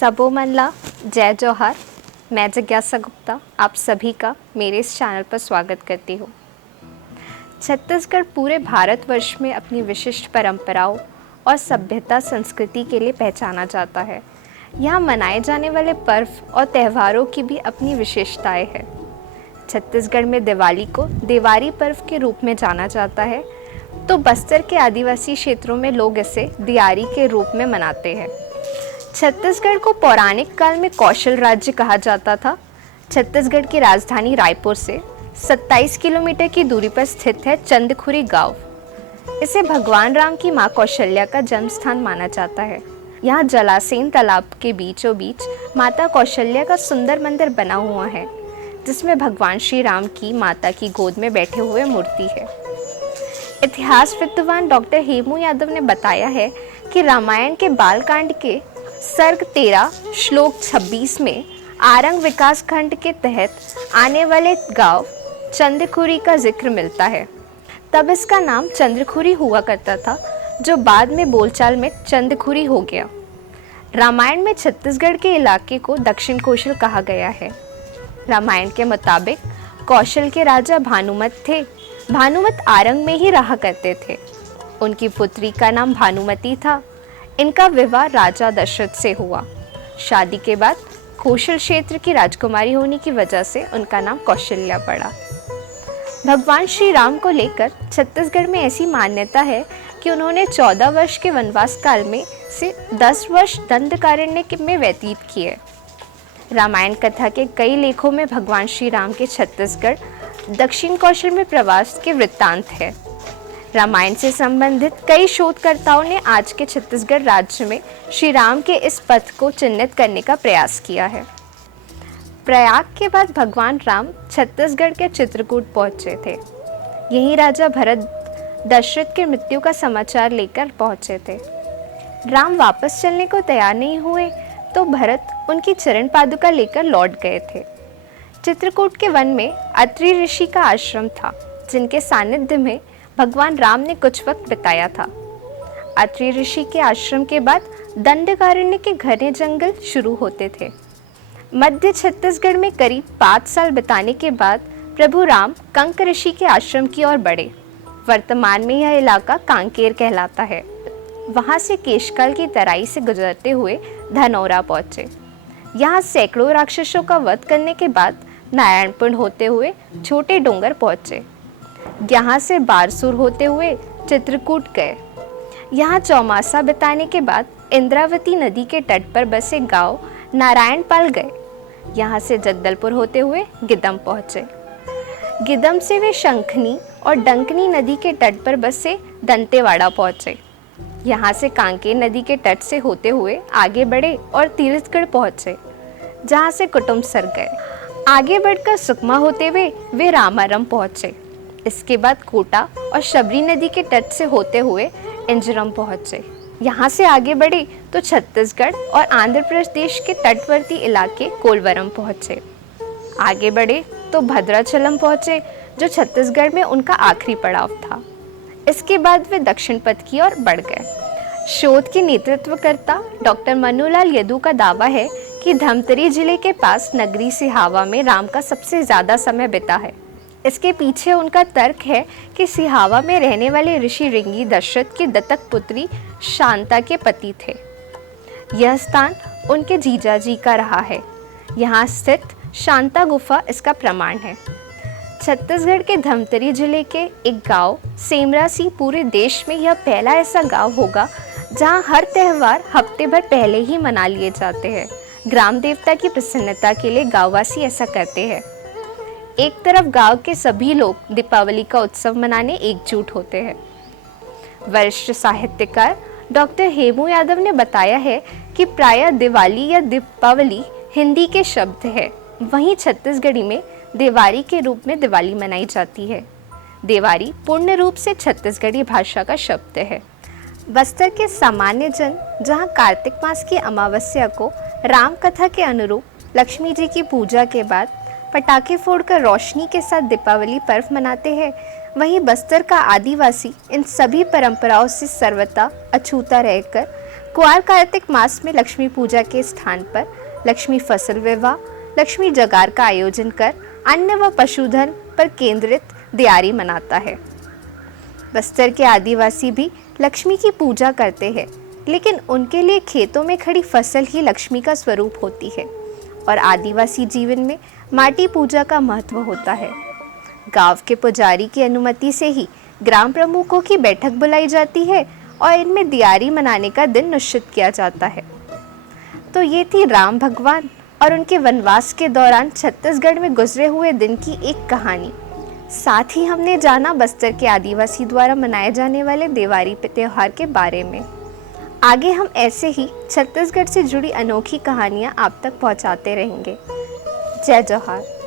सबो मनला जय जौहर। मैं जिज्ञासा गुप्ता आप सभी का मेरे इस चैनल पर स्वागत करती हूँ। छत्तीसगढ़ पूरे भारतवर्ष में अपनी विशिष्ट परंपराओं और सभ्यता संस्कृति के लिए पहचाना जाता है। यहाँ मनाए जाने वाले पर्व और त्योहारों की भी अपनी विशेषताएं हैं। छत्तीसगढ़ में दिवाली को देवारी पर्व के रूप में जाना जाता है, तो बस्तर के आदिवासी क्षेत्रों में लोग इसे दियारी के रूप में मनाते हैं। छत्तीसगढ़ को पौराणिक काल में कौशल राज्य कहा जाता था। छत्तीसगढ़ की राजधानी रायपुर से 27 किलोमीटर की दूरी पर स्थित है चंदखुरी गांव। इसे भगवान राम की मां कौशल्या का जन्म स्थान माना जाता है। यहाँ जलासेन तालाब के बीचों बीच माता कौशल्या का सुंदर मंदिर बना हुआ है, जिसमें भगवान श्री राम की माता की गोद में बैठे हुए मूर्ति है। इतिहास विद्वान डॉक्टर हेमू यादव ने बताया है कि रामायण के बालकांड के सर्ग 13 श्लोक 26 में आरंग विकास खंड के तहत आने वाले गांव चंदखुरी का जिक्र मिलता है। तब इसका नाम चंद्रखुरी हुआ करता था, जो बाद में बोलचाल में चंदखुरी हो गया। रामायण में छत्तीसगढ़ के इलाके को दक्षिण कौशल कहा गया है। रामायण के मुताबिक कौशल के राजा भानुमत थे। भानुमत आरंग में ही रहा करते थे। उनकी पुत्री का नाम भानुमती था। इनका विवाह राजा दशरथ से हुआ। शादी के बाद कौशल क्षेत्र की राजकुमारी होने की वजह से उनका नाम कौशल्या पड़ा। भगवान श्री राम को लेकर छत्तीसगढ़ में ऐसी मान्यता है कि उन्होंने 14 वर्ष के वनवास काल में से 10 वर्ष दंडकारण्य में व्यतीत किए। रामायण कथा के कई लेखों में भगवान श्री राम के छत्तीसगढ़ दक्षिण कौशल में प्रवास के वृत्तांत है। रामायण से संबंधित कई शोधकर्ताओं ने आज के छत्तीसगढ़ राज्य में श्री राम के इस पथ को चिन्हित करने का प्रयास किया है। प्रयाग के बाद भगवान राम छत्तीसगढ़ के चित्रकूट पहुंचे थे। यहीं राजा भरत दशरथ की मृत्यु का समाचार लेकर पहुंचे थे। राम वापस चलने को तैयार नहीं हुए तो भरत उनकी चरण पादुका लेकर लौट गए थे। चित्रकूट के वन में अत्रि ऋषि का आश्रम था, जिनके सानिध्य में भगवान राम ने कुछ वक्त बिताया था। अत्रि ऋषि के आश्रम के बाद दंडकारण्य के घने जंगल शुरू होते थे। मध्य छत्तीसगढ़ में करीब 5 साल बिताने के बाद प्रभु राम कंक ऋषि के आश्रम की ओर बढ़े। वर्तमान में यह इलाका कांकेर कहलाता है। वहां से केशकाल की तराई से गुजरते हुए धनौरा पहुंचे। यहाँ सैकड़ों राक्षसों का वध करने के बाद नारायणपुर होते हुए छोटे डोंगर पहुंचे। यहाँ से बारसूर होते हुए चित्रकूट गए। यहाँ चौमासा बिताने के बाद इंद्रावती नदी के तट पर बसे गांव नारायणपाल गए। यहाँ से जगदलपुर होते हुए गिदम पहुँचे। गिदम से वे शंखनी और डंकनी नदी के तट पर बसे दंतेवाड़ा पहुँचे। यहाँ से कांकेर नदी के तट से होते हुए आगे बढ़े और तीर्थगढ़ पहुँचे, जहाँ से कुटुम्बसर गए। आगे बढ़कर सुकमा होते हुए वे रामारम पहुँचे। इसके बाद कोटा और शबरी नदी के तट से होते हुए इंजरम पहुँचे। यहाँ से आगे बढ़े तो छत्तीसगढ़ और आंध्र प्रदेश के तटवर्ती इलाके कोलवरम पहुँचे। आगे बढ़े तो भद्राचलम पहुँचे, जो छत्तीसगढ़ में उनका आखिरी पड़ाव था। इसके बाद वे दक्षिण पथ की ओर बढ़ गए। शोध के नेतृत्वकर्ता डॉक्टर मन्नूलाल यदू का दावा है कि धमतरी जिले के पास नगरी सिहावा में राम का सबसे ज्यादा समय बिता है। इसके पीछे उनका तर्क है कि सिहावा में रहने वाले ऋषि ऋंगी दशरथ की दत्तक पुत्री शांता के पति थे। यह स्थान उनके जीजाजी का रहा है। यहाँ स्थित शांता गुफा इसका प्रमाण है। छत्तीसगढ़ के धमतरी जिले के एक गांव सेमरासी पूरे देश में यह पहला ऐसा गांव होगा जहां हर त्यौहार हफ्ते भर पहले ही मना लिए जाते हैं। ग्राम देवता की प्रसन्नता के लिए गांववासी ऐसा करते हैं। एक तरफ गांव के सभी लोग दीपावली का उत्सव मनाने एकजुट होते हैं। वरिष्ठ साहित्यकार डॉक्टर हेमू यादव ने बताया है कि प्रायः दिवाली या दीपावली हिंदी के शब्द है, वहीं छत्तीसगढ़ी में देवारी के रूप में दिवाली मनाई जाती है। देवारी पूर्ण रूप से छत्तीसगढ़ी भाषा का शब्द है। बस्तर के सामान्य जन जहां कार्तिक मास की अमावस्या को राम कथा के अनुरूप लक्ष्मी जी की पूजा के बाद पटाखे फोड़कर रोशनी के साथ दीपावली पर्व मनाते हैं, वहीं बस्तर का आदिवासी इन सभी परंपराओं से सर्वथा अछूता रहकर कुआर कार्तिक मास में लक्ष्मी पूजा के स्थान पर लक्ष्मी फसल विवाह, लक्ष्मी जगार का आयोजन कर अन्न व पशुधन पर केंद्रित दिवाली मनाता है। बस्तर के आदिवासी भी लक्ष्मी की पूजा करते हैं, लेकिन उनके लिए खेतों में खड़ी फसल ही लक्ष्मी का स्वरूप होती है और आदिवासी जीवन में माटी पूजा का महत्व होता है। गांव के पुजारी की अनुमति से ही ग्राम प्रमुखों की बैठक बुलाई जाती है और इनमें दिवाली मनाने का दिन निश्चित किया जाता है। तो ये थी राम भगवान और उनके वनवास के दौरान छत्तीसगढ़ में गुजरे हुए दिन की एक कहानी। साथ ही हमने जाना बस्तर के आदिवासी द्वारा मनाए जाने वाले दिवाली त्योहार के बारे में। आगे हम ऐसे ही छत्तीसगढ़ से जुड़ी अनोखी कहानियाँ आप तक पहुँचाते रहेंगे। जय जोहार।